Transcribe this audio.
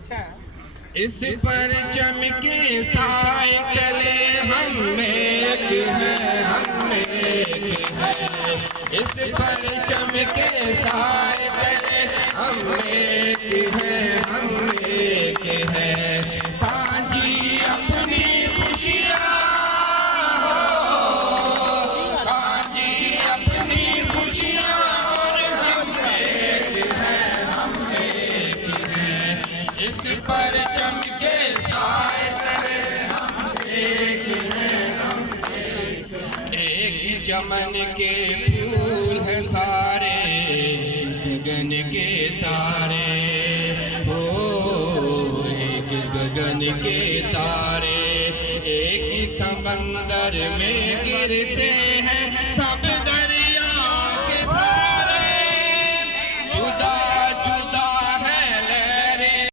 इस पर चमके साए तले हम एक हैं, हम एक हैं। इस पर चमके साए तले हम एक हैं, हम एक हैं। साझी अपनी खुशियाँ हो, साझी अपनी खुशियाँ और हम एक हैं, हम एक हैं। इस पर चमके साए तले हम एक हैं, हम एक हैं। एक चमन के फूल है सारे, गगन के तारे हो, एक गगन के तारे एक ही समंदर में गिरते